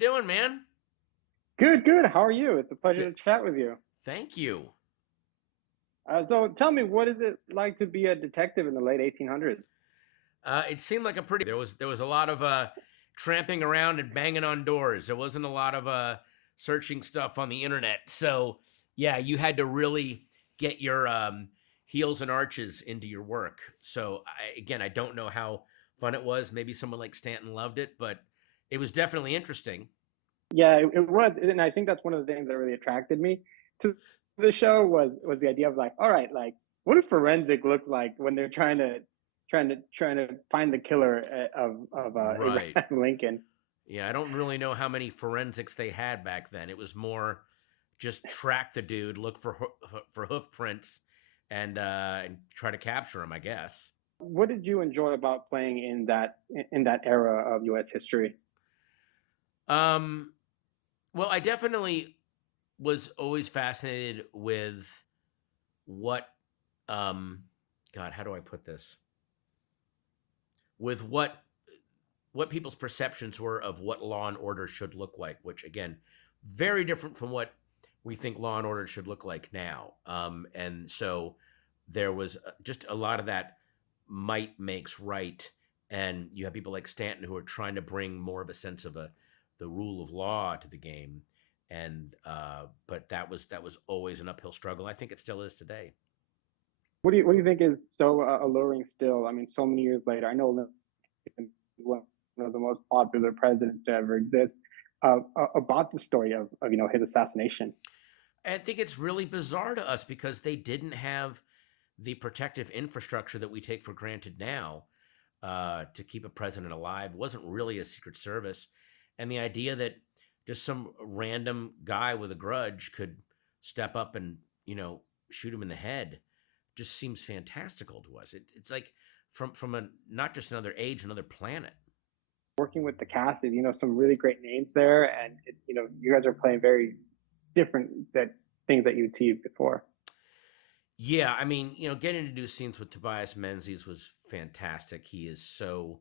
doing, man? Good, good. How are you? It's a pleasure to chat with you. Thank you. So tell me, what is it like to be a detective in the late 1800s? It seemed like a pretty. There was a lot of tramping around and banging on doors. There wasn't a lot of searching stuff on the internet. So yeah, you had to really get your heels and arches into your work. So I don't know how fun it was. Maybe someone like Stanton loved it, but it was definitely interesting. Yeah, it was, and I think that's one of the things that really attracted me to the show was the idea of like, all right, like what does forensic look like when they're trying to find the killer of Right. Abraham Lincoln? Yeah, I don't really know how many forensics they had back then. It was more just track the dude, look for hoof prints, and try to capture him, I guess. What did you enjoy about playing in that era of U.S. history? Um, well, I definitely was always fascinated with what, God, how do I put this? With what people's perceptions were of what law and order should look like, which again, very different from what we think law and order should look like now. And so there was just a lot of that might makes right. And you have people like Stanton who are trying to bring more of a sense of the rule of law to the game. And but that was always an uphill struggle. I think it still is today. What do you think is so alluring still? I mean, so many years later, I know Lincoln is one of the most popular presidents to ever exist. About the story of his assassination. I think it's really bizarre to us because they didn't have the protective infrastructure that we take for granted now to keep a president alive. It wasn't really a secret service. And the idea that just some random guy with a grudge could step up and, shoot him in the head just seems fantastical to us. It's like from a not just another age, another planet. Working with the cast is some really great names there, and you guys are playing very different that things that you've seen before. Yeah, I mean, getting to do scenes with Tobias Menzies was fantastic. He is so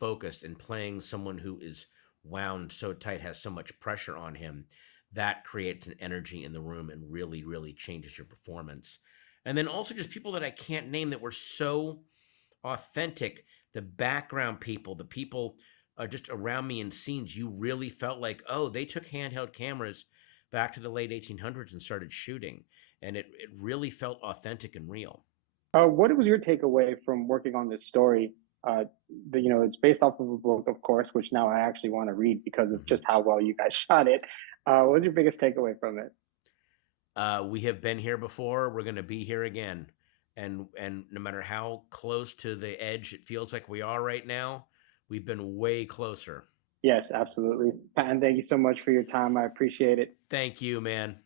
focused and playing someone who is wound so tight, has so much pressure on him. That creates an energy in the room and really, really changes your performance. And then also just people that I can't name that were so authentic. The background people, the people just around me in scenes, you really felt like, oh, they took handheld cameras back to the late 1800s and started shooting. And it really felt authentic and real. What was your takeaway from working on this story? It's based off of a book, of course, which now I actually want to read because of just how well you guys shot it. What was your biggest takeaway from it? We have been here before. We're going to be here again. And no matter how close to the edge it feels like we are right now, we've been way closer. Yes, absolutely. Patton, thank you so much for your time. I appreciate it. Thank you, man.